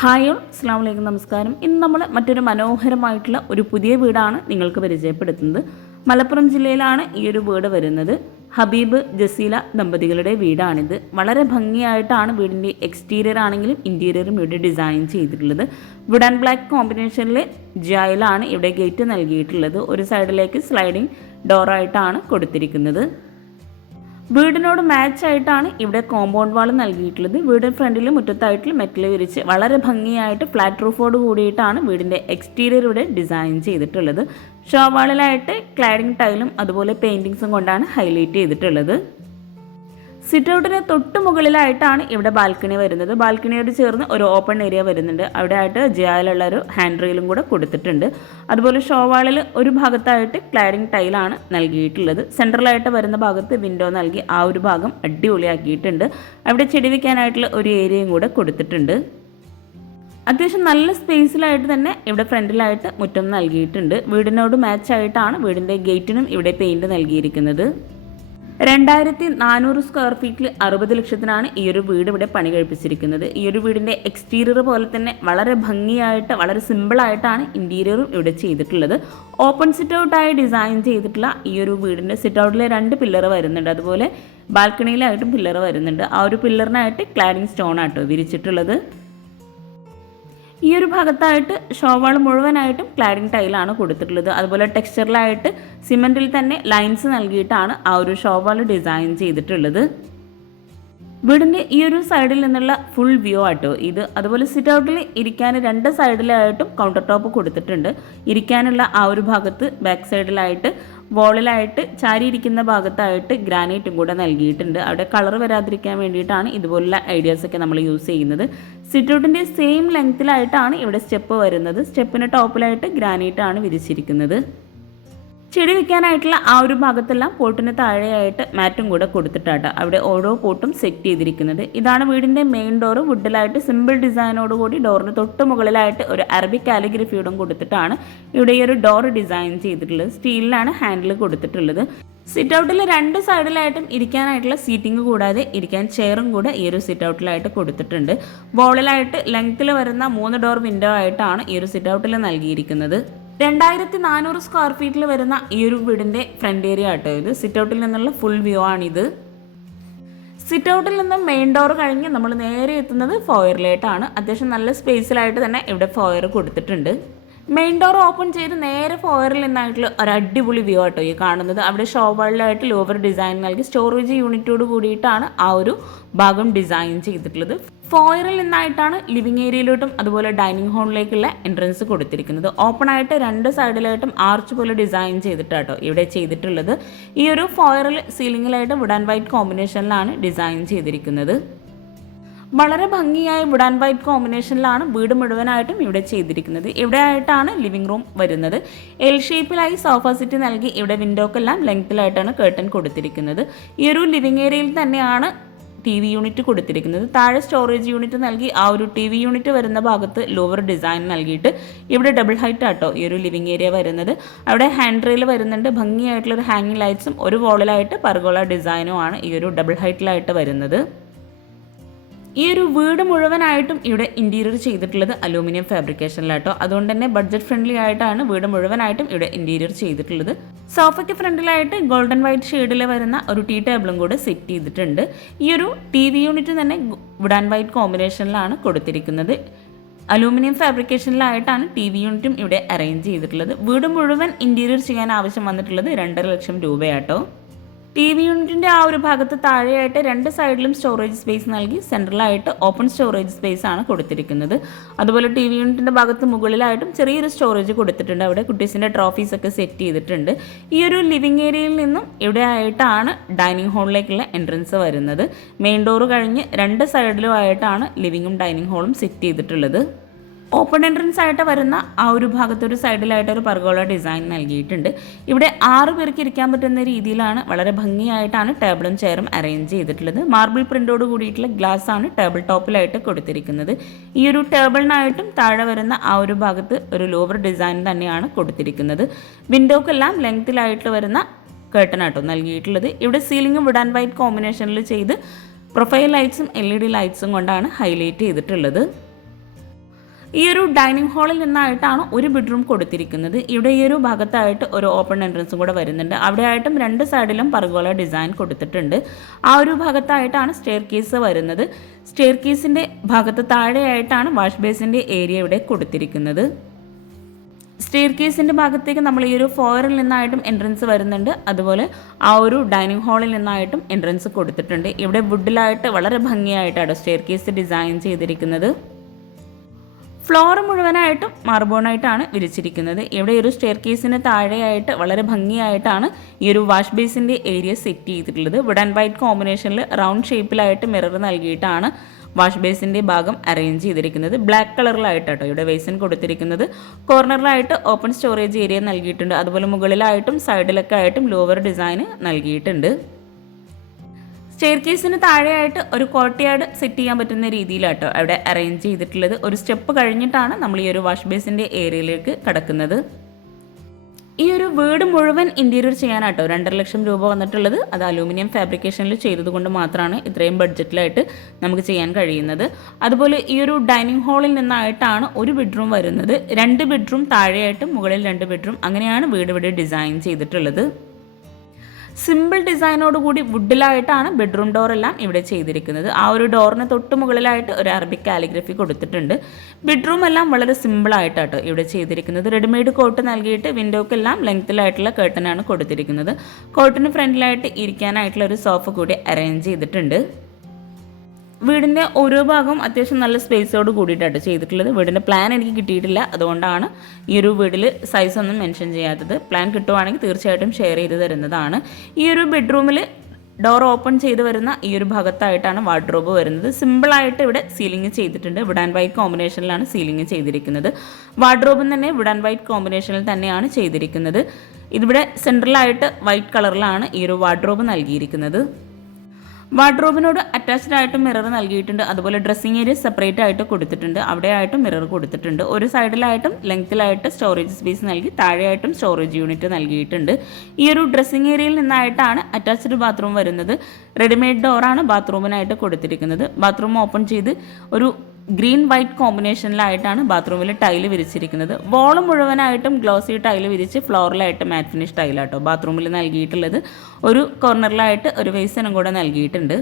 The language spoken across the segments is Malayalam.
ഹായ് ഓൾ, അസ്സലാമു അലൈക്കും, നമസ്കാരം. ഇന്ന് നമ്മൾ മറ്റൊരു മനോഹരമായിട്ടുള്ള ഒരു പുതിയ വീടാണ് നിങ്ങൾക്ക് പരിചയപ്പെടുത്തുന്നത്. മലപ്പുറം ജില്ലയിലാണ് ഈ ഒരു വീട് വരുന്നത്. ഹബീബ് ജസീല ദമ്പതികളുടെ വീടാണിത്. വളരെ ഭംഗിയായിട്ടാണ് വീടിൻ്റെ എക്സ്റ്റീരിയർ ആണെങ്കിലും ഇൻറ്റീരിയറും ഇവിടെ ഡിസൈൻ ചെയ്തിട്ടുള്ളത്. വുഡ് ആൻഡ് ബ്ലാക്ക് കോമ്പിനേഷനിൽ ജായിലാണ് ഇവിടെ ഗേറ്റ് നൽകിയിട്ടുള്ളത്. ഒരു സൈഡിലേക്ക് സ്ലൈഡിംഗ് ഡോറായിട്ടാണ് കൊടുത്തിരിക്കുന്നത്. വീടിനോട് മാച്ചായിട്ടാണ് ഇവിടെ കോമ്പൗണ്ട് വാൾ നൽകിയിട്ടുള്ളത്. വീടിന് ഫ്രണ്ടിൽ മുറ്റത്തായിട്ട് മെറ്റൽ വിരിച്ച് വളരെ ഭംഗിയായിട്ട് ഫ്ലാറ്റ് റൂഫോട് കൂടിയിട്ടാണ് വീടിൻ്റെ എക്സ്റ്റീരിയർ ഇവിടെ ഡിസൈൻ ചെയ്തിട്ടുള്ളത്. ഷോവാളിലായിട്ട് ക്ലാഡിംഗ് ടൈലും അതുപോലെ പെയിൻറ്റിങ്സും കൊണ്ടാണ് ഹൈലൈറ്റ് ചെയ്തിട്ടുള്ളത്. സിറ്റ് ഔട്ടിന് തൊട്ട് മുകളിലായിട്ടാണ് ഇവിടെ ബാൽക്കണി വരുന്നത്. ബാൽക്കണിയോട് ചേർന്ന് ഒരു ഓപ്പൺ ഏരിയ വരുന്നുണ്ട്. അവിടെ ആയിട്ട് ജയാലുള്ള ഒരു ഹാൻഡ് റെയിലും കൂടെ കൊടുത്തിട്ടുണ്ട്. അതുപോലെ ഷോവാളിൽ ഒരു ഭാഗത്തായിട്ട് ക്ലാഡിംഗ് ടൈലാണ് നൽകിയിട്ടുള്ളത്. സെൻട്രലായിട്ട് വരുന്ന ഭാഗത്ത് വിൻഡോ നൽകി ആ ഒരു ഭാഗം അടിപൊളിയാക്കിയിട്ടുണ്ട്. അവിടെ ചെടി വയ്ക്കാനായിട്ടുള്ള ഒരു ഏരിയയും കൂടെ കൊടുത്തിട്ടുണ്ട്. അത്യാവശ്യം നല്ല സ്പേസിലായിട്ട് തന്നെ ഇവിടെ ഫ്രണ്ടിലായിട്ട് മുറ്റം നൽകിയിട്ടുണ്ട്. വീടിനോട് മാച്ചായിട്ടാണ് വീടിൻ്റെ ഗേറ്റിനും ഇവിടെ പെയിൻറ് നൽകിയിരിക്കുന്നത്. 2400 സ്ക്വയർ ഫീറ്റിൽ 60 ലക്ഷത്തിനാണ് ഈ ഒരു വീട് ഇവിടെ പണി കഴിപ്പിച്ചിരിക്കുന്നത്. ഈ ഒരു വീടിൻ്റെ എക്സ്റ്റീരിയർ പോലെ തന്നെ വളരെ ഭംഗിയായിട്ട് വളരെ സിമ്പിളായിട്ടാണ് ഇൻറ്റീരിയറും ഇവിടെ ചെയ്തിട്ടുള്ളത്. ഓപ്പൺ സിറ്റ് ഔട്ടായി ഡിസൈൻ ചെയ്തിട്ടുള്ള ഈ ഒരു വീടിൻ്റെ സിറ്റ് ഔട്ടിൽ 2 പില്ലർ വരുന്നുണ്ട്. അതുപോലെ ബാൽക്കണിയിലായിട്ടും പില്ലർ വരുന്നുണ്ട്. ആ ഒരു പില്ലറിനായിട്ട് ക്ലാഡിംഗ് സ്റ്റോൺ ആട്ടോ വിരിച്ചിട്ടുള്ളത്. ഈ ഒരു ഭാഗത്തായിട്ട് ഷോവാൾ മുഴുവനായിട്ടും ക്ലാഡിംഗ് ടൈലാണ് കൊടുത്തിട്ടുള്ളത്. അതുപോലെ ടെക്സ്ചറിലായിട്ട് സിമെൻറ്റിൽ തന്നെ ലൈൻസ് നൽകിയിട്ടാണ് ആ ഒരു ഷോവാൾ ഡിസൈൻ ചെയ്തിട്ടുള്ളത്. വീടിൻ്റെ ഈ ഒരു സൈഡിൽ നിന്നുള്ള ഫുൾ വ്യൂ ആട്ടോ ഇത്. അതുപോലെ സിറ്റ് ഔട്ടിൽ ഇരിക്കാൻ 2 സൈഡിലായിട്ടും കൗണ്ടർ ടോപ്പ് കൊടുത്തിട്ടുണ്ട്. ഇരിക്കാനുള്ള ആ ഒരു ഭാഗത്ത് ബാക്ക് സൈഡിലായിട്ട് വോളിലായിട്ട് ചാരിയിരിക്കുന്ന ഭാഗത്തായിട്ട് ഗ്രാനൈറ്റും കൂടെ നൽകിയിട്ടുണ്ട്. അവിടെ കളർ വരാതിരിക്കാൻ വേണ്ടിയിട്ടാണ് ഇതുപോലുള്ള ഐഡിയാസൊക്കെ നമ്മൾ യൂസ് ചെയ്യുന്നത്. സിറ്റ് ഔട്ടിൻ്റെ സെയിം ലെങ്ത്തിലായിട്ടാണ് ഇവിടെ സ്റ്റെപ്പ് വരുന്നത്. സ്റ്റെപ്പിന് ടോപ്പിലായിട്ട് ഗ്രാനൈറ്റാണ് വിരിച്ചിരിക്കുന്നത്. ചെടി വയ്ക്കാനായിട്ടുള്ള ആ ഒരു ഭാഗത്തെല്ലാം പോട്ടിന് താഴെയായിട്ട് മാറ്റും കൂടെ കൊടുത്തിട്ടാണ് അവിടെ ഓരോ പോട്ടും സെറ്റ് ചെയ്തിരിക്കുന്നത്. ഇതാണ് വീടിൻ്റെ മെയിൻ ഡോറ്. വുഡിലായിട്ട് സിമ്പിൾ ഡിസൈനോട് കൂടി ഡോറിന് തൊട്ട് മുകളിലായിട്ട് ഒരു അറബിക് കാലിഗ്രഫിയോടും കൊടുത്തിട്ടാണ് ഇവിടെ ഈ ഒരു ഡോർ ഡിസൈൻ ചെയ്തിട്ടുള്ളത്. സ്റ്റീലിലാണ് ഹാൻഡിൽ കൊടുത്തിട്ടുള്ളത്. സിറ്റ് ഔട്ടിൽ 2 സൈഡിലായിട്ടും ഇരിക്കാനായിട്ടുള്ള സീറ്റിംഗ് കൂടാതെ ഇരിക്കാൻ ചെയറും കൂടെ ഈ ഒരു സിറ്റ് ഔട്ടിലായിട്ട് കൊടുത്തിട്ടുണ്ട്. വോളിലായിട്ട് ലെങ്ത്തിൽ വരുന്ന 3 ഡോർ വിൻഡോ ആയിട്ടാണ് ഈ ഒരു സിറ്റ് ഔട്ടിൽ നൽകിയിരിക്കുന്നത്. 2400 സ്ക്വയർ ഫീറ്റിൽ വരുന്ന ഈ ഒരു വീടിൻ്റെ ഫ്രണ്ട് ഏരിയ ആട്ടോ ഇത്. സിറ്റ് ഔട്ടിൽ നിന്നുള്ള ഫുൾ വ്യൂ ആണിത്. സിറ്റ് ഔട്ടിൽ നിന്ന് മെയിൻ ഡോർ കഴിഞ്ഞ് നമ്മൾ നേരെ എത്തുന്നത് ഫോയറിലേട്ടാണ്. അത്യാവശ്യം നല്ല സ്പേസിലായിട്ട് തന്നെ ഇവിടെ ഫോയർ കൊടുത്തിട്ടുണ്ട്. മെയിൻ ഡോർ ഓപ്പൺ ചെയ്ത് നേരെ ഫോയറിൽ നിന്നായിട്ടുള്ള ഒരു അടിപൊളി വ്യൂ ആട്ടോ ഈ കാണുന്നത്. അവിടെ ഷോവാളിലായിട്ട് ലോവർ ഡിസൈൻ നൽകി സ്റ്റോറേജ് യൂണിറ്റോട് കൂടിയിട്ടാണ് ആ ഒരു ഭാഗം ഡിസൈൻ ചെയ്തിട്ടുള്ളത്. ഫോയറിൽ നിന്നായിട്ടാണ് ലിവിങ് ഏരിയയിലോട്ടും അതുപോലെ ഡൈനിങ് ഹാളിലേക്കുള്ള എൻട്രൻസ് കൊടുത്തിരിക്കുന്നത്. ഓപ്പൺ ആയിട്ട് 2 സൈഡിലായിട്ടും ആർച്ച് പോലെ ഡിസൈൻ ചെയ്തിട്ടാട്ടോ ഇവിടെ ചെയ്തിട്ടുള്ളത്. ഈ ഒരു ഫോയറിൽ സീലിംഗിലായിട്ട് വുഡ് ആൻഡ് വൈറ്റ് കോമ്പിനേഷനിലാണ് ഡിസൈൻ ചെയ്തിരിക്കുന്നത്. വളരെ ഭംഗിയായ വുഡ് ആൻഡ് വൈറ്റ് കോമ്പിനേഷനിലാണ് വീട് മുഴുവനായിട്ടും ഇവിടെ ചെയ്തിരിക്കുന്നത്. ഇവിടെ ആയിട്ടാണ് ലിവിംഗ് റൂം വരുന്നത്. എൽ ഷേപ്പിലായി സോഫ സെറ്റ് നൽകി ഇവിടെ വിൻഡോക്കെല്ലാം ലെങ്ത്തിലായിട്ടാണ് കേർട്ടൻ കൊടുത്തിരിക്കുന്നത്. ഈ ഒരു ലിവിംഗ് ഏരിയയിൽ തന്നെയാണ് TV യൂണിറ്റ് കൊടുത്തിരിക്കുന്നത്. താഴെ സ്റ്റോറേജ് യൂണിറ്റ് നൽകി ആ ഒരു TV യൂണിറ്റ് വരുന്ന ഭാഗത്ത് ലോവർ ഡിസൈൻ നൽകിയിട്ട് ഇവിടെ ഡബിൾ ഹൈറ്റ് ആട്ടോ ഈ ഒരു ലിവിംഗ് ഏരിയ വരുന്നത്. അവിടെ ഹാൻഡ് റെയിൽ വരുന്നുണ്ട്. ഭംഗിയായിട്ടുള്ളൊരു ഹാങ്ങിങ് ലൈറ്റ്സും ഒരു വോളിലായിട്ട് പർഗോള ഡിസൈനും ആണ് ഈ ഒരു ഡബിൾ ഹൈറ്റിലായിട്ട് വരുന്നത്. ഈ ഒരു വീട് മുഴുവനായിട്ടും ഇവിടെ ഇൻറ്റീരിയർ ചെയ്തിട്ടുള്ളത് അലൂമിനിയം ഫാബ്രിക്കേഷനിലാട്ടോ. അതുകൊണ്ട് തന്നെ ബഡ്ജറ്റ് ഫ്രണ്ട്ലി ആയിട്ടാണ് വീട് മുഴുവനായിട്ടും ഇവിടെ ഇൻറ്റീരിയർ ചെയ്തിട്ടുള്ളത്. സോഫയ്ക്ക് ഫ്രണ്ടിലായിട്ട് ഗോൾഡൻ വൈറ്റ് ഷെയ്ഡിൽ വരുന്ന ഒരു ടീ ടേബിളും കൂടെ സെറ്റ് ചെയ്തിട്ടുണ്ട്. ഈ ഒരു TV യൂണിറ്റ് തന്നെ വുഡ് ആൻഡ് വൈറ്റ് കോമ്പിനേഷനിലാണ് കൊടുത്തിരിക്കുന്നത്. അലൂമിനിയം ഫാബ്രിക്കേഷനിലായിട്ടാണ് TV യൂണിറ്റും ഇവിടെ അറേഞ്ച് ചെയ്തിട്ടുള്ളത്. വീട് മുഴുവൻ ഇൻറ്റീരിയർ ചെയ്യാൻ ആവശ്യം വന്നിട്ടുള്ളത് 2.5 ലക്ഷം രൂപയാട്ടോ. TV യൂണിറ്റിൻ്റെ ആ ഒരു ഭാഗത്ത് താഴെയായിട്ട് 2 സൈഡിലും സ്റ്റോറേജ് സ്പേസ് നൽകി സെൻട്രലായിട്ട് ഓപ്പൺ സ്റ്റോറേജ് സ്പേസ് ആണ് കൊടുത്തിരിക്കുന്നത്. അതുപോലെ TV യൂണിറ്റിൻ്റെ ഭാഗത്ത് മുകളിലായിട്ടും ചെറിയൊരു സ്റ്റോറേജ് കൊടുത്തിട്ടുണ്ട്. അവിടെ കുട്ടീസിൻ്റെ ട്രോഫീസ് ഒക്കെ സെറ്റ് ചെയ്തിട്ടുണ്ട്. ഈ ഒരു ലിവിംഗ് ഏരിയയിൽ നിന്നും ഇവിടെ ആയിട്ടാണ് ഡൈനിങ് ഹാളിലേക്കുള്ള എൻട്രൻസ് വരുന്നത്. മെയിൻ ഡോർ കഴിഞ്ഞ് 2 സൈഡിലും ആയിട്ടാണ് ലിവിങ്ങും ഡൈനിങ് ഹാളും സെറ്റ് ചെയ്തിട്ടുള്ളത്. ഓപ്പൺ എൻട്രൻസ് ആയിട്ട് വരുന്ന ആ ഒരു ഭാഗത്തൊരു സൈഡിലായിട്ട് ഒരു പർഗോള ഡിസൈൻ നൽകിയിട്ടുണ്ട്. ഇവിടെ 6 പേർക്ക് ഇരിക്കാൻ പറ്റുന്ന രീതിയിലാണ് വളരെ ഭംഗിയായിട്ടാണ് ടേബിളും ചെയറും അറേഞ്ച് ചെയ്തിട്ടുള്ളത്. മാർബിൾ പ്രിൻ്റോട് കൂടിയിട്ടുള്ള ഗ്ലാസ് ആണ് ടേബിൾ ടോപ്പിലായിട്ട് കൊടുത്തിരിക്കുന്നത്. ഈ ഒരു ടേബിളിനായിട്ടും താഴെ വരുന്ന ആ ഒരു ഭാഗത്ത് ഒരു ലോവർ ഡിസൈൻ തന്നെയാണ് കൊടുത്തിരിക്കുന്നത്. വിൻഡോക്കെല്ലാം ലെങ്ത്തിലായിട്ട് വരുന്ന കേട്ടൺ ആട്ടോ നൽകിയിട്ടുള്ളത്. ഇവിടെ സീലിംഗ് വുഡ് ആൻഡ് വൈറ്റ് കോമ്പിനേഷനിൽ ചെയ്ത് പ്രൊഫൈൽ ലൈറ്റ്സും LED ലൈറ്റ്സും കൊണ്ടാണ് ഹൈലൈറ്റ് ചെയ്തിട്ടുള്ളത്. ഈ ഒരു ഡൈനിങ് ഹാളിൽ നിന്നായിട്ടാണ് ഒരു ബെഡ്റൂം കൊടുത്തിരിക്കുന്നത്. ഇവിടെ ഈ ഒരു ഭാഗത്തായിട്ട് ഒരു ഓപ്പൺ എൻട്രൻസും കൂടെ വരുന്നുണ്ട്. അവിടെ ആയിട്ടും രണ്ട് സൈഡിലും പർഗോള ഡിസൈൻ കൊടുത്തിട്ടുണ്ട്. ആ ഒരു ഭാഗത്തായിട്ടാണ് സ്റ്റെയർ കേസ് വരുന്നത്. സ്റ്റെയർ കേസിൻ്റെ ഭാഗത്ത് താഴെയായിട്ടാണ് വാഷ് ബേസിൻ്റെ ഏരിയ ഇവിടെ കൊടുത്തിരിക്കുന്നത്. സ്റ്റെയർ കേസിൻ്റെ ഭാഗത്തേക്ക് നമ്മൾ ഈ ഒരു ഫോയറിൽ നിന്നായിട്ടും എൻട്രൻസ് വരുന്നുണ്ട്. അതുപോലെ ആ ഒരു ഡൈനിങ് ഹാളിൽ നിന്നായിട്ടും എൻട്രൻസ് കൊടുത്തിട്ടുണ്ട്. ഇവിടെ വുഡിലായിട്ട് വളരെ ഭംഗിയായിട്ടാണ് സ്റ്റെയർ കേസ് ഡിസൈൻ ചെയ്തിരിക്കുന്നത്. ഫ്ലോർ മുഴുവനായിട്ടും മാർബോണായിട്ടാണ് വിരിച്ചിരിക്കുന്നത്. ഇവിടെ ഒരു സ്റ്റെയർ കേസിന് താഴെയായിട്ട് വളരെ ഭംഗിയായിട്ടാണ് ഈ ഒരു വാഷ് ബേസിൻ്റെ ഏരിയ സെറ്റ് ചെയ്തിട്ടുള്ളത്. വുഡ് ആൻഡ് വൈറ്റ് കോമ്പിനേഷനിൽ റൗണ്ട് ഷേപ്പിലായിട്ട് മിറർ നൽകിയിട്ടാണ് വാഷ് ബേസിൻ്റെ ഭാഗം അറേഞ്ച് ചെയ്തിരിക്കുന്നത്. ബ്ലാക്ക് കളറിലായിട്ടോ ഇവിടെ ബേസിൻ കൊടുത്തിരിക്കുന്നത്. കോർണറിലായിട്ട് ഓപ്പൺ സ്റ്റോറേജ് ഏരിയ നൽകിയിട്ടുണ്ട്. അതുപോലെ മുകളിലായിട്ടും സൈഡിലൊക്കെ ആയിട്ടും ലോവർ ഡിസൈൻ നൽകിയിട്ടുണ്ട്. സ്റ്റെയർ കേസിന് താഴെയായിട്ട് ഒരു കോർട്ട്യാർഡ് സെറ്റ് ചെയ്യാൻ പറ്റുന്ന രീതിയിലാട്ടോ അവിടെ അറേഞ്ച് ചെയ്തിട്ടുള്ളത്. ഒരു സ്റ്റെപ്പ് കഴിഞ്ഞിട്ടാണ് നമ്മൾ ഈ ഒരു വാഷ് ബേസിൻ്റെ ഏരിയയിലേക്ക് കടക്കുന്നത്. ഈ ഒരു വീട് മുഴുവൻ ഇൻറ്റീരിയർ ചെയ്യാനാട്ടോ 2.5 ലക്ഷം രൂപ വന്നിട്ടുള്ളത്. അത് അലൂമിനിയം ഫാബ്രിക്കേഷനിൽ ചെയ്തതുകൊണ്ട് മാത്രമാണ് ഇത്രയും ബഡ്ജറ്റിലായിട്ട് നമുക്ക് ചെയ്യാൻ കഴിയുന്നത്. അതുപോലെ ഈ ഒരു ഡൈനിങ് ഹാളിൽ നിന്നായിട്ടാണ് ഒരു ബെഡ്റൂം വരുന്നത്. 2 ബെഡ്റൂം താഴെയായിട്ടും മുകളിൽ 2 ബെഡ്റൂം, അങ്ങനെയാണ് വീട് ഇവിടെ ഡിസൈൻ ചെയ്തിട്ടുള്ളത്. സിമ്പിൾ ഡിസൈനോടുകൂടി വുഡിലായിട്ടാണ് ബെഡ്റൂം ഡോറെല്ലാം ഇവിടെ ചെയ്തിരിക്കുന്നത്. ആ ഒരു ഡോറിന് തൊട്ട് മുകളിലായിട്ട് ഒരു അറബിക് കാലിഗ്രഫി കൊടുത്തിട്ടുണ്ട്. ബെഡ്റൂം എല്ലാം വളരെ സിമ്പിളായിട്ടാട്ടോ ഇവിടെ ചെയ്തിരിക്കുന്നത്. റെഡിമെയ്ഡ് കോട്ട് നൽകിയിട്ട് വിൻഡോക്കെല്ലാം ലെങ്ത്തിലായിട്ടുള്ള കേട്ടനാണ് കൊടുത്തിരിക്കുന്നത്. കോട്ടിന് ഫ്രണ്ടിലായിട്ട് ഇരിക്കാനായിട്ടുള്ള ഒരു സോഫ കൂടി അറേഞ്ച് ചെയ്തിട്ടുണ്ട്. വീടിൻ്റെ ഓരോ ഭാഗവും അത്യാവശ്യം നല്ല സ്പേസോട് കൂടിയിട്ടാണ് ചെയ്തിട്ടുള്ളത്. വീടിൻ്റെ പ്ലാൻ എനിക്ക് കിട്ടിയിട്ടില്ല, അതുകൊണ്ടാണ് ഈ ഒരു വീട്ടിൽ സൈസ് ഒന്നും മെൻഷൻ ചെയ്യാത്തത്. പ്ലാൻ കിട്ടുവാണെങ്കിൽ തീർച്ചയായിട്ടും ഷെയർ ചെയ്ത് തരുന്നതാണ്. ഈ ഒരു ബെഡ്റൂമിൽ ഡോർ ഓപ്പൺ ചെയ്ത് വരുന്ന ഈ ഒരു ഭാഗത്തായിട്ടാണ് വാർഡ്രോബ് വരുന്നത്. സിമ്പിളായിട്ട് ഇവിടെ സീലിംഗ് ചെയ്തിട്ടുണ്ട്. വുഡ് ആൻഡ് വൈറ്റ് കോമ്പിനേഷനിലാണ് സീലിംഗ് ചെയ്തിരിക്കുന്നത്. വാർഡ്രോബും തന്നെ വുഡ് ആൻഡ് വൈറ്റ് കോമ്പിനേഷനിൽ തന്നെയാണ് ചെയ്തിരിക്കുന്നത്. ഇതിവിടെ സെൻട്രലായിട്ട് വൈറ്റ് കളറിലാണ് ഈ ഒരു വാർഡ്രോബ് നൽകിയിരിക്കുന്നത്. വാർഡ്രോബിനോട് അറ്റാച്ച്ഡ് ആയിട്ട് മിറർ നൽകിയിട്ടുണ്ട്. അതുപോലെ ഡ്രസ്സിംഗ് ഏരിയ സെപ്പറേറ്റ് ആയിട്ട് കൊടുത്തിട്ടുണ്ട്. അവിടെ ആയിട്ടും മിറർ കൊടുത്തിട്ടുണ്ട്. ഒരു സൈഡിലായിട്ടും ലെങ്ത്തിലായിട്ട് സ്റ്റോറേജ് സ്പേസ് നൽകി താഴെയായിട്ടും സ്റ്റോറേജ് യൂണിറ്റ് നൽകിയിട്ടുണ്ട്. ഈ ഒരു ഡ്രസ്സിംഗ് ഏരിയയിൽ നിന്നായിട്ടാണ് അറ്റാച്ച്ഡ് ബാത്റൂം വരുന്നത്. റെഡിമെയ്ഡ് ഡോറാണ് ബാത്റൂമിനായിട്ട് കൊടുത്തിരിക്കുന്നത്. ബാത്റൂം ഓപ്പൺ ചെയ്ത് ഒരു ഗ്രീൻ വൈറ്റ് കോമ്പിനേഷനിലായിട്ടാണ് ബാത്റൂമിൽ ടൈല് വിരിച്ചിരിക്കുന്നത്. വോള് മുഴുവനായിട്ടും ഗ്ലോസി ടൈല് വിരിച്ച് ഫ്ലോറിലായിട്ട് മാറ്റ് ഫിനിഷ് ടൈലാട്ടോ ബാത്റൂമിൽ നൽകിയിട്ടുള്ളത്. ഒരു കോർണറിലായിട്ട് ഒരു വേസനും കൂടെ നൽകിയിട്ടുണ്ട്.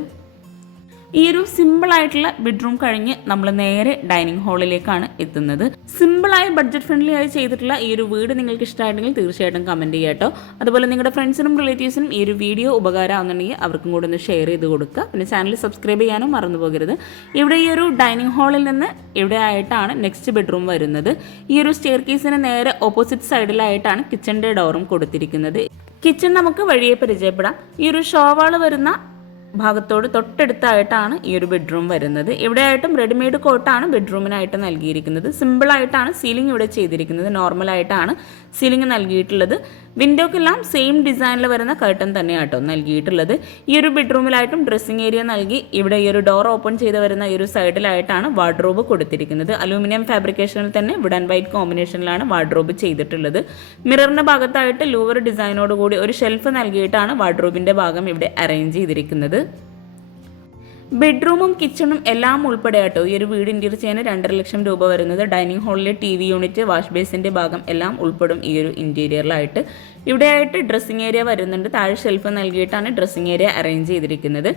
ഈ ഒരു സിമ്പിളായിട്ടുള്ള ബെഡ്റൂം കഴിഞ്ഞ് നമ്മൾ നേരെ ഡൈനിങ് ഹാളിലേക്കാണ് എത്തുന്നത്. സിമ്പിളായി ബഡ്ജറ്റ് ഫ്രണ്ട്ലി ആയി ചെയ്തിട്ടുള്ള ഈ ഒരു വീട് നിങ്ങൾക്ക് ഇഷ്ടമായിട്ടുണ്ടെങ്കിൽ തീർച്ചയായിട്ടും കമൻറ്റ് ചെയ്യുക കേട്ടോ. അതുപോലെ നിങ്ങളുടെ ഫ്രണ്ട്സിനും റിലേറ്റീവ്സിനും ഈ ഒരു വീഡിയോ ഉപകാരമാകുന്നുണ്ടെങ്കിൽ അവർക്കും കൂടെ ഒന്ന് ഷെയർ ചെയ്ത് കൊടുക്കുക. പിന്നെ ചാനൽ സബ്സ്ക്രൈബ് ചെയ്യാനും മറന്നു പോകരുത്. ഇവിടെ ഈ ഒരു ഡൈനിങ് ഹാളിൽ നിന്ന് ഇവിടെ ആയിട്ടാണ് നെക്സ്റ്റ് ബെഡ്റൂം വരുന്നത്. ഈ ഒരു സ്റ്റെയർ കേസിന് നേരെ ഓപ്പോസിറ്റ് സൈഡിലായിട്ടാണ് കിച്ചൻ്റെ ഡോറും കൊടുത്തിരിക്കുന്നത്. കിച്ചൺ നമുക്ക് വഴിയെ പരിചയപ്പെടാം. ഈ ഒരു ഷോവാൾ വരുന്ന ഭാഗത്തോട് തൊട്ടടുത്തായിട്ടാണ് ഈ ഒരു ബെഡ്റൂം വരുന്നത്. ഇവിടെയായിട്ടും റെഡിമെയ്ഡ് കോട്ടാണ് ബെഡ്റൂമിനായിട്ട് നൽകിയിരിക്കുന്നത്. സിമ്പിളായിട്ടാണ് സീലിംഗ് ഇവിടെ ചെയ്തിരിക്കുന്നത്. നോർമലായിട്ടാണ് സീലിംഗ് നൽകിയിട്ടുള്ളത്. വിൻഡോക്കെല്ലാം സെയിം ഡിസൈനിൽ വരുന്ന കർട്ടൻ തന്നെയാട്ടോ നൽകിയിട്ടുള്ളത്. ഈ ഒരു ബെഡ്റൂമിലായിട്ടും ഡ്രസ്സിംഗ് ഏരിയ നൽകി ഇവിടെ ഈ ഒരു ഡോർ ഓപ്പൺ ചെയ്ത് വരുന്ന ഈ ഒരു സൈഡിലായിട്ടാണ് വാർഡ്രോബ് കൊടുത്തിരിക്കുന്നത്. അലൂമിനിയം ഫാബ്രിക്കേഷനിൽ തന്നെ വുഡ് ആൻഡ് വൈറ്റ് കോമ്പിനേഷനിലാണ് വാർഡ്രോബ് ചെയ്തിട്ടുള്ളത്. മിററിൻ്റെ ഭാഗത്തായിട്ട് ലൂവർ ഡിസൈനോടുകൂടി ഒരു ഷെൽഫ് നൽകിയിട്ടാണ് വാർഡ്രോബിൻ്റെ ഭാഗം ഇവിടെ അറേഞ്ച് ചെയ്തിരിക്കുന്നത്. ബെഡ്റൂമും കിച്ചണും എല്ലാം ഉൾപ്പെടെ ആട്ടോ ഈ ഒരു വീട് ഇൻറ്റീരിയർ ചെയ്യാൻ 2.5 ലക്ഷം രൂപ വരുന്നത്. ഡൈനിങ് ഹാളിലെ TV യൂണിറ്റ്, വാഷ് ബേസിൻ്റെ ഭാഗം എല്ലാം ഉൾപ്പെടും ഈ ഒരു ഇൻറ്റീരിയറിലായിട്ട്. ഇവിടെയായിട്ട് ഡ്രസ്സിംഗ് ഏരിയ വരുന്നുണ്ട്. താഴെ ഷെൽഫ് നൽകിയിട്ടാണ് ഡ്രസ്സിംഗ് ഏരിയ അറേഞ്ച് ചെയ്തിരിക്കുന്നത്.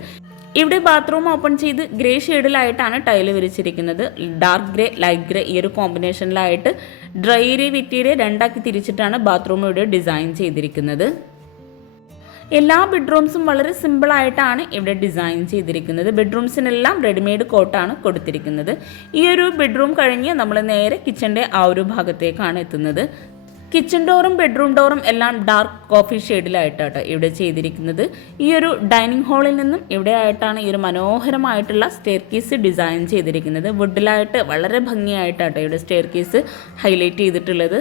ഇവിടെ ബാത്റൂം ഓപ്പൺ ചെയ്ത് ഗ്രേ ഷെയ്ഡിലായിട്ടാണ് ടൈല് വിരിച്ചിരിക്കുന്നത്. ഡാർക്ക് ഗ്രേ, ലൈറ്റ് ഗ്രേ ഈ ഒരു കോമ്പിനേഷനിലായിട്ട് ഡ്രൈ ഏരിയ, വെറ്റ് ഏരിയ രണ്ടാക്കി തിരിച്ചിട്ടാണ് ബാത്റൂം ഇവിടെ ഡിസൈൻ ചെയ്തിരിക്കുന്നത്. എല്ലാ ബെഡ്റൂംസും വളരെ സിമ്പിളായിട്ടാണ് ഇവിടെ ഡിസൈൻ ചെയ്തിരിക്കുന്നത്. ബെഡ്റൂംസിനെല്ലാം റെഡിമെയ്ഡ് കോട്ടാണ് കൊടുത്തിരിക്കുന്നത്. ഈ ഒരു ബെഡ്റൂം കഴിഞ്ഞ് നമ്മൾ നേരെ കിച്ചൻ്റെ ആ ഒരു ഭാഗത്തേക്കാണ് എത്തുന്നത്. കിച്ചൺ ഡോറും ബെഡ്റൂം ഡോറും എല്ലാം ഡാർക്ക് കോഫി ഷെയ്ഡിലായിട്ടാണ് ഇവിടെ ചെയ്തിരിക്കുന്നത്. ഈ ഒരു ഡൈനിങ് ഹാളിൽ നിന്നും ഇവിടെ ആയിട്ടാണ് ഈ ഒരു മനോഹരമായിട്ടുള്ള സ്റ്റെയർ കേസ് ഡിസൈൻ ചെയ്തിരിക്കുന്നത്. വുഡിലായിട്ട് വളരെ ഭംഗിയായിട്ടാണ് ഇവിടെ സ്റ്റെയർ കേസ് ഹൈലൈറ്റ് ചെയ്തിട്ടുള്ളത്.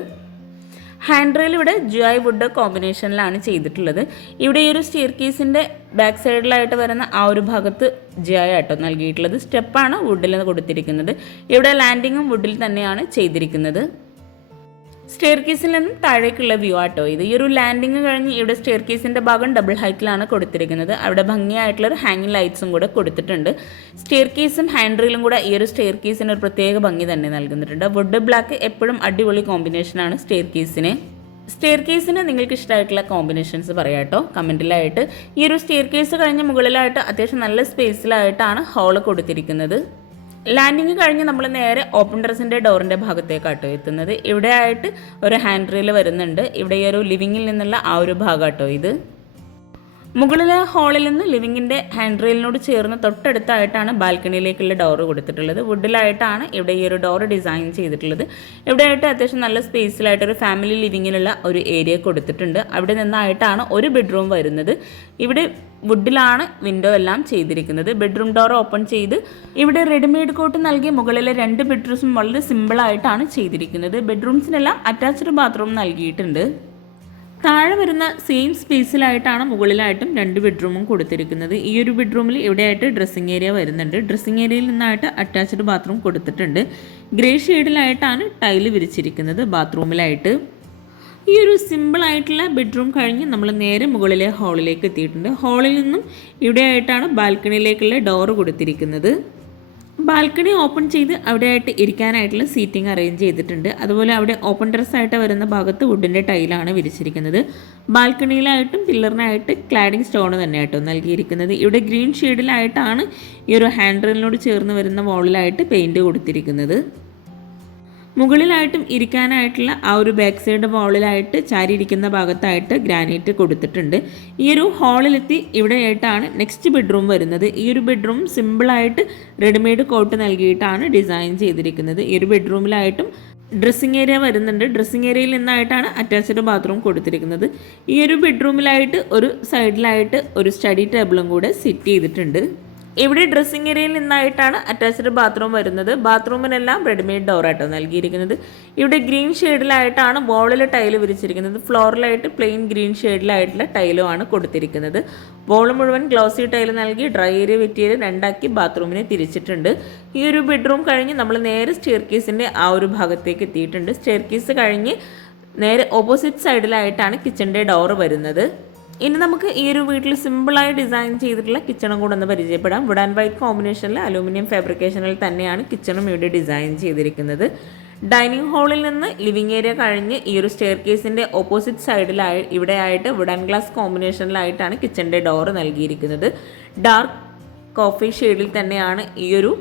ഹാൻഡ് റെയിൽ ഇവിടെ ജോയ് വുഡ് കോമ്പിനേഷനിലാണ് ചെയ്തിട്ടുള്ളത്. ഇവിടെ ഈ ഒരു സ്റ്റെയർ കേസിൻ്റെ ബാക്ക് സൈഡിലായിട്ട് വരുന്ന ആ ഒരു ഭാഗത്ത് ജോയ് ആട്ടോ നൽകിയിട്ടുള്ളത്. സ്റ്റെപ്പാണ് വുഡിൽ കൊടുത്തിരിക്കുന്നത്. ഇവിടെ ലാൻഡിങ്ങും വുഡിൽ തന്നെയാണ് ചെയ്തിരിക്കുന്നത്. സ്റ്റെയർ കേസിൽ നിന്നും താഴേക്കുള്ള വ്യൂ ആട്ടോ ഇത്. ഈ ഒരു ലാൻഡിങ് കഴിഞ്ഞ് ഇവിടെ സ്റ്റെയർ കേസിൻ്റെ ഭാഗം ഡബിൾ ഹൈറ്റിലാണ് കൊടുത്തിരിക്കുന്നത്. അവിടെ ഭംഗിയായിട്ടുള്ളൊരു ഹാങ്ങിങ് ലൈറ്റ്സും കൂടെ കൊടുത്തിട്ടുണ്ട്. സ്റ്റെയർ കേസും ഹാൻഡ് റെയിലും കൂടെ ഈ ഒരു സ്റ്റെയർ കേസിന് ഒരു പ്രത്യേക ഭംഗി തന്നെ നൽകുന്നുണ്ട്. വുഡ് ബ്ലാക്ക് എപ്പോഴും അടിപൊളി കോമ്പിനേഷനാണ് സ്റ്റെയർ കേസിന്. സ്റ്റെയർ കേസിന് നിങ്ങൾക്ക് ഇഷ്ടമായിട്ടുള്ള കോമ്പിനേഷൻസ് പറയാം കേട്ടോ കമൻറ്റിലായിട്ട്. ഈ ഒരു സ്റ്റെയർ കേസ് കഴിഞ്ഞ് മുകളിലായിട്ട് അത്യാവശ്യം നല്ല സ്പേസിലായിട്ടാണ് ഹോള് കൊടുത്തിരിക്കുന്നത്. ലാൻഡിങ് കഴിഞ്ഞ് നമ്മൾ നേരെ ഓപ്പൺ ടെറസിൻ്റെ ഡോറിൻ്റെ ഭാഗത്തേക്കാട്ടോ എത്തുന്നത്. ഇവിടെ ആയിട്ട് ഒരു ഹാൻഡ് റെയിൽ വരുന്നുണ്ട്. ഇവിടെ ഈ ഒരു ലിവിങ്ങിൽ നിന്നുള്ള ആ ഒരു ഭാഗമാട്ടോ ഇത്. മുകളിലെ ഹാളിൽ നിന്ന് ലിവിങ്ങിൻ്റെ ഹാൻഡ് റെയിലിനോട് ചേർന്ന് തൊട്ടടുത്തായിട്ടാണ് ബാൽക്കണിയിലേക്കുള്ള ഡോറ് കൊടുത്തിട്ടുള്ളത്. വുഡിലായിട്ടാണ് ഇവിടെ ഈ ഒരു ഡോറ് ഡിസൈൻ ചെയ്തിട്ടുള്ളത്. ഇവിടെയായിട്ട് അത്യാവശ്യം നല്ല സ്പേസിലായിട്ട് ഒരു ഫാമിലി ലിവിങ്ങിനുള്ള ഒരു ഏരിയ കൊടുത്തിട്ടുണ്ട്. അവിടെ നിന്നായിട്ടാണ് ഒരു ബെഡ്റൂം വരുന്നത്. ഇവിടെ വുഡിലാണ് വിൻഡോ എല്ലാം ചെയ്തിരിക്കുന്നത്. ബെഡ്റൂം ഡോർ ഓപ്പൺ ചെയ്ത് ഇവിടെ റെഡിമെയ്ഡ് കോട്ട് നൽകി മുകളിലെ 2 ബെഡ്റൂംസും വളരെ സിമ്പിളായിട്ടാണ് ചെയ്തിരിക്കുന്നത്. ബെഡ്റൂംസിനെല്ലാം അറ്റാച്ച്ഡ് ബാത്റൂം നൽകിയിട്ടുണ്ട്. താഴെ വരുന്ന സെയിം സ്പേസിലായിട്ടാണ് മുകളിലായിട്ടും 2 ബെഡ്റൂമും കൊടുത്തിരിക്കുന്നത്. ഈ ഒരു ബെഡ്റൂമിൽ ഇവിടെയായിട്ട് ഡ്രസ്സിംഗ് ഏരിയ വരുന്നുണ്ട്. ഡ്രസ്സിംഗ് ഏരിയയിൽ നിന്നായിട്ട് അറ്റാച്ച്ഡ് ബാത്റൂം കൊടുത്തിട്ടുണ്ട്. ഗ്രേ ഷെയ്ഡിലായിട്ടാണ് ടൈല് വിരിച്ചിരിക്കുന്നത് ബാത്റൂമിലായിട്ട്. ഈ ഒരു സിമ്പിളായിട്ടുള്ള ബെഡ്റൂം കഴിഞ്ഞ് നമ്മൾ നേരെ മുകളിലെ ഹാളിലേക്ക് എത്തിയിട്ടുണ്ട്. ഹാളിൽ നിന്നും ഇവിടെയായിട്ടാണ് ബാൽക്കണിയിലേക്കുള്ള ഡോറ് കൊടുത്തിരിക്കുന്നത്. ബാൽക്കണി ഓപ്പൺ ചെയ്ത് അവിടെയായിട്ട് ഇരിക്കാനായിട്ടുള്ള സീറ്റിംഗ് അറേഞ്ച് ചെയ്തിട്ടുണ്ട്. അതുപോലെ അവിടെ ഓപ്പൺ ടെറസായിട്ട് വരുന്ന ഭാഗത്ത് വുഡിൻ്റെ ടൈലാണ് വിരിച്ചിരിക്കുന്നത്. ബാൽക്കണിയിലായിട്ടും പില്ലറിനായിട്ട് ക്ലാഡിംഗ് സ്റ്റോൺ തന്നെയാട്ടോ നൽകിയിരിക്കുന്നത്. ഇവിടെ ഗ്രീൻ ഷെയ്ഡിലായിട്ടാണ് ഈ ഒരു ഹാൻഡ് റെയിലിനോട് ചേർന്ന് വരുന്ന വാളിലായിട്ട് പെയിൻറ് കൊടുത്തിരിക്കുന്നത്. മുകളിലായിട്ടും ഇരിക്കാനായിട്ടുള്ള ആ ഒരു ബാക്ക് സൈഡ് വാളിലായിട്ട് ചാരിയിരിക്കുന്ന ഭാഗത്തായിട്ട് ഗ്രാനൈറ്റ് കൊടുത്തിട്ടുണ്ട്. ഈ ഒരു ഹാളിലെത്തി ഇവിടെയായിട്ടാണ് നെക്സ്റ്റ് ബെഡ്റൂം വരുന്നത്. ഈ ഒരു ബെഡ്റൂം സിമ്പിളായിട്ട് റെഡിമെയ്ഡ് കോട്ട് നൽകിയിട്ടാണ് ഡിസൈൻ ചെയ്തിരിക്കുന്നത്. ഈ ഒരു ബെഡ്റൂമിലായിട്ടും ഡ്രസ്സിംഗ് ഏരിയ വരുന്നുണ്ട്. ഡ്രസ്സിംഗ് ഏരിയയിൽ നിന്നായിട്ടാണ് അറ്റാച്ച്ഡ് ബാത്റൂം കൊടുത്തിരിക്കുന്നത്. ഈ ഒരു ബെഡ്റൂമിലായിട്ട് ഒരു സൈഡിലായിട്ട് ഒരു സ്റ്റഡി ടേബിളും കൂടെ സെറ്റ് ചെയ്തിട്ടുണ്ട്. ഇവിടെ ഡ്രസ്സിംഗ് ഏരിയയിൽ നിന്നായിട്ടാണ് അറ്റാച്ച്ഡ് ബാത്റൂം വരുന്നത്. ബാത്റൂമിനെല്ലാം റെഡിമെയ്ഡ് ഡോറായിട്ടോ നൽകിയിരിക്കുന്നത്. ഇവിടെ ഗ്രീൻ ഷെയ്ഡിലായിട്ടാണ് വോളിൽ ടൈല് വിരിച്ചിരിക്കുന്നത്. ഫ്ലോറിലായിട്ട് പ്ലെയിൻ ഗ്രീൻ ഷെയ്ഡിലായിട്ടുള്ള ടൈലുമാണ് കൊടുത്തിരിക്കുന്നത്. വോള് മുഴുവൻ ഗ്ലോസി ടൈല് നൽകി ഡ്രൈ ഏരിയ വെറ്റ് ഏരിയ 2ആക്കി ബാത്റൂമിനെ തിരിച്ചിട്ടുണ്ട്. ഈ ഒരു ബെഡ്റൂം കഴിഞ്ഞ് നമ്മൾ നേരെ സ്റ്റെയർ കേസിൻ്റെ ആ ഒരു ഭാഗത്തേക്ക് എത്തിയിട്ടുണ്ട്. സ്റ്റെയർ കേസ് കഴിഞ്ഞ് നേരെ ഓപ്പോസിറ്റ് സൈഡിലായിട്ടാണ് കിച്ചണിൻ്റെ ഡോറ് വരുന്നത്. ഇനി നമുക്ക് ഈ ഒരു വീട്ടിൽ സിമ്പിളായി ഡിസൈൻ ചെയ്തിട്ടുള്ള കിച്ചണും കൂടെ ഒന്ന് പരിചയപ്പെടാം. വുഡ് ആൻഡ് വൈറ്റ് കോമ്പിനേഷനിൽ അലൂമിനിയം ഫാബ്രിക്കേഷനിൽ തന്നെയാണ് കിച്ചണും ഇവിടെ ഡിസൈൻ ചെയ്തിരിക്കുന്നത്. ഡൈനിങ് ഹാളിൽ നിന്ന് ലിവിങ് ഏരിയ കഴിഞ്ഞ് ഈ ഒരു സ്റ്റെയർ കേസിൻ്റെ ഓപ്പോസിറ്റ് സൈഡിലായി ഇവിടെയായിട്ട് വുഡ് ആൻഡ് ഗ്ലാസ് കോമ്പിനേഷനിലായിട്ടാണ് കിച്ചണിൻ്റെ ഡോറ് നൽകിയിരിക്കുന്നത്. ഡാർക്ക് കോഫി ഷെയ്ഡിൽ തന്നെയാണ് ഈ ഒരു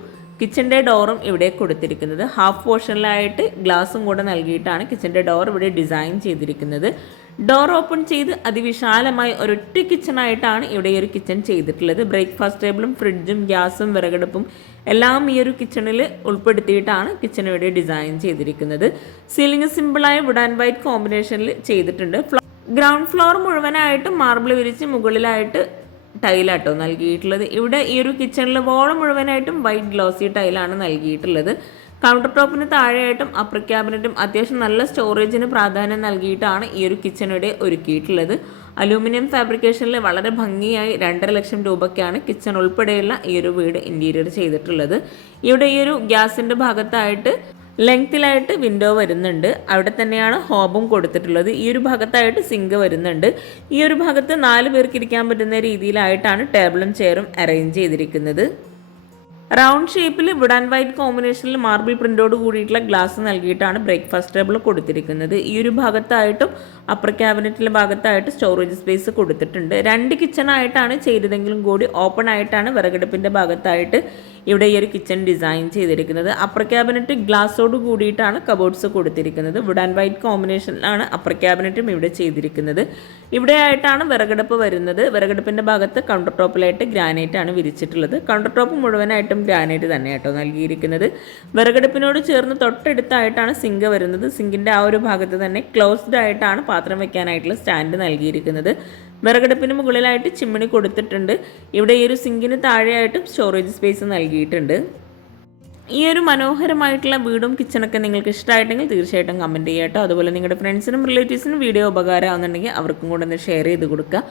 കിച്ചൻ്റെ ഡോറും ഇവിടെ കൊടുത്തിരിക്കുന്നത്. ഹാഫ് പോർഷനിലായിട്ട് ഗ്ലാസും കൂടെ നൽകിയിട്ടാണ് കിച്ചൻ്റെ ഡോർ ഇവിടെ ഡിസൈൻ ചെയ്തിരിക്കുന്നത്. ഡോർ ഓപ്പൺ ചെയ്ത് അതിവിശാലമായി ഒരൊറ്റ കിച്ചണായിട്ടാണ് ഇവിടെ ഈ ഒരു കിച്ചൺ ചെയ്തിട്ടുള്ളത്. ബ്രേക്ക്ഫാസ്റ്റ് ടേബിളും ഫ്രിഡ്ജും ഗ്യാസും വിറകടുപ്പും എല്ലാം ഈ ഒരു കിച്ചണിൽ ഉൾപ്പെടുത്തിയിട്ടാണ് കിച്ചൺ ഇവിടെ ഡിസൈൻ ചെയ്തിരിക്കുന്നത്. സീലിംഗ് സിമ്പിളായ വുഡ് ആൻഡ് വൈറ്റ് കോമ്പിനേഷനിൽ ചെയ്തിട്ടുണ്ട്. ഗ്രൗണ്ട് ഫ്ലോർ മുഴുവനായിട്ടും മാർബിൾ വിരിച്ച് മുകളിലായിട്ട് ടൈലാട്ടോ നൽകിയിട്ടുള്ളത്. ഇവിടെ ഈ ഒരു കിച്ചണിൽ വോള് മുഴുവനായിട്ടും വൈറ്റ് ഗ്ലോസി ടൈലാണ് നൽകിയിട്ടുള്ളത്. കൗണ്ടർ ടോപ്പിന് താഴെയായിട്ടും അപ്പർ ക്യാബിനറ്റും അത്യാവശ്യം നല്ല സ്റ്റോറേജിന് പ്രാധാന്യം നൽകിയിട്ടാണ് ഈ ഒരു കിച്ചൺ ഇവിടെ ഒരുക്കിയിട്ടുള്ളത്. അലൂമിനിയം ഫാബ്രിക്കേഷനിൽ വളരെ ഭംഗിയായി 2.5 ലക്ഷം രൂപയ്ക്കാണ് കിച്ചൺ ഉൾപ്പെടെയുള്ള ഈ ഒരു വീട് ഇൻറ്റീരിയർ ചെയ്തിട്ടുള്ളത്. ഇവിടെ ഈ ഒരു ഗ്യാസിൻ്റെ ഭാഗത്തായിട്ട് ലെങ്ത്തിലായിട്ട് വിൻഡോ വരുന്നുണ്ട്. അവിടെ തന്നെയാണ് ഹോബും കൊടുത്തിട്ടുള്ളത്. ഈ ഒരു ഭാഗത്തായിട്ട് സിങ്ക് വരുന്നുണ്ട്. ഈ ഒരു ഭാഗത്ത് 4 പേർക്ക് ഇരിക്കാൻ പറ്റുന്ന രീതിയിലായിട്ടാണ് ടേബിളും ചെയറും അറേഞ്ച് ചെയ്തിരിക്കുന്നത്. റൗണ്ട് ഷേപ്പിൽ വുഡ് ആൻഡ് വൈറ്റ് കോമ്പിനേഷനിൽ മാർബിൾ പ്രിൻ്റോട് കൂടിയിട്ടുള്ള ഗ്ലാസ് നൽകിയിട്ടാണ് ബ്രേക്ക്ഫാസ്റ്റ് ടേബിൾ കൊടുത്തിരിക്കുന്നത്. ഈ ഒരു ഭാഗത്തായിട്ടും അപ്പർ ക്യാബിനറ്റിൻ്റെ ഭാഗത്തായിട്ട് സ്റ്റോറേജ് സ്പേസ് കൊടുത്തിട്ടുണ്ട്. 2 കിച്ചണായിട്ടാണ് ചെയ്തതെങ്കിലും കൂടി ഓപ്പൺ ആയിട്ടാണ് വിറകടുപ്പിൻ്റെ ഭാഗത്തായിട്ട് ഇവിടെ ഈ ഒരു കിച്ചൺ ഡിസൈൻ ചെയ്തിരിക്കുന്നത്. അപ്പർ ക്യാബിനറ്റ് ഗ്ലാസോട് കൂടിയിട്ടാണ് കബോർഡ്സ് കൊടുത്തിരിക്കുന്നത്. വുഡ് ആൻഡ് വൈറ്റ് കോമ്പിനേഷനിലാണ് അപ്പർ ക്യാബിനറ്റും ഇവിടെ ചെയ്തിരിക്കുന്നത്. ഇവിടെ ആയിട്ടാണ് വിറകടുപ്പ് വരുന്നത്. വിറകടുപ്പിൻ്റെ ഭാഗത്ത് കൗണ്ടർ ടോപ്പിലായിട്ട് ഗ്രാനൈറ്റ് ആണ് വിരിച്ചിട്ടുള്ളത്. കൗണ്ടർ ടോപ്പ് മുഴുവനായിട്ടും ഗ്രാനൈറ്റ് തന്നെ കേട്ടോ നൽകിയിരിക്കുന്നത്. വിറകടുപ്പിനോട് ചേർന്ന് തൊട്ടടുത്തായിട്ടാണ് സിങ്ക് വരുന്നത്. സിങ്കിൻ്റെ ആ ഒരു ഭാഗത്ത് തന്നെ ക്ലോസ്ഡ് ആയിട്ടാണ് പാത്രം വെക്കാനായിട്ടുള്ള സ്റ്റാൻഡ് നൽകിയിരിക്കുന്നത്. വിറകടുപ്പിന് മുകളിലായിട്ട് ചിമ്മിണി കൊടുത്തിട്ടുണ്ട്. ഇവിടെ ഈ ഒരു സിങ്കിന് താഴെയായിട്ടും സ്റ്റോറേജ് സ്പേസ് നൽകിയിട്ടുണ്ട്. ഈ ഒരു മനോഹരമായിട്ടുള്ള വീടും കിച്ചണൊക്കെ നിങ്ങൾക്ക് ഇഷ്ടമായിട്ടെങ്കിൽ തീർച്ചയായിട്ടും കമൻറ്റ് ചെയ്യുക കേട്ടോ. അതുപോലെ നിങ്ങളുടെ ഫ്രണ്ട്സിനും റിലേറ്റീവ്സിനും വീഡിയോ ഉപകാരമാകുന്നുണ്ടെങ്കിൽ അവർക്കും കൂടെ ഒന്ന് ഷെയർ ചെയ്ത് കൊടുക്കുക.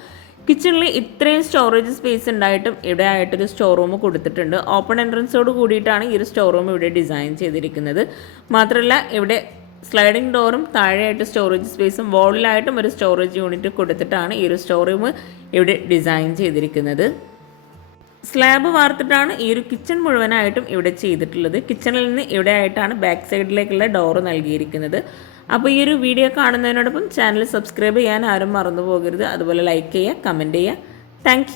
കിച്ചണിൽ ഇത്രയും സ്റ്റോറേജ് സ്പേസ് ഉണ്ടായിട്ടും ഇവിടെ ആയിട്ടൊരു സ്റ്റോർ റൂം കൊടുത്തിട്ടുണ്ട്. ഓപ്പൺ എൻട്രൻസോട് കൂടിയിട്ടാണ് ഈ ഒരു സ്റ്റോർ റൂം ഇവിടെ ഡിസൈൻ ചെയ്തിരിക്കുന്നത്. മാത്രമല്ല ഇവിടെ സ്ലൈഡിംഗ് ഡോറും താഴെയായിട്ട് സ്റ്റോറേജ് സ്പേസും വോളിലായിട്ടും ഒരു സ്റ്റോറേജ് യൂണിറ്റ് കൊടുത്തിട്ടാണ് ഈ ഒരു സ്റ്റോർ റൂം ഇവിടെ ഡിസൈൻ ചെയ്തിരിക്കുന്നത്. സ്ലാബ് വാർത്തിട്ടാണ് ഈ ഒരു കിച്ചൺ മുഴുവനായിട്ടും ഇവിടെ ചെയ്തിട്ടുള്ളത്. കിച്ചണിൽ നിന്ന് ഇവിടെ ആയിട്ടാണ് ബാക്ക് സൈഡിലേക്കുള്ള ഡോറ് നൽകിയിരിക്കുന്നത്. അപ്പോൾ ഈ ഒരു വീഡിയോ കാണുന്നതിനോടൊപ്പം ചാനൽ സബ്സ്ക്രൈബ് ചെയ്യാൻ ആരും മറന്നു പോകരുത്. അതുപോലെ ലൈക്ക് ചെയ്യുക, കമൻറ്റ് ചെയ്യുക. താങ്ക്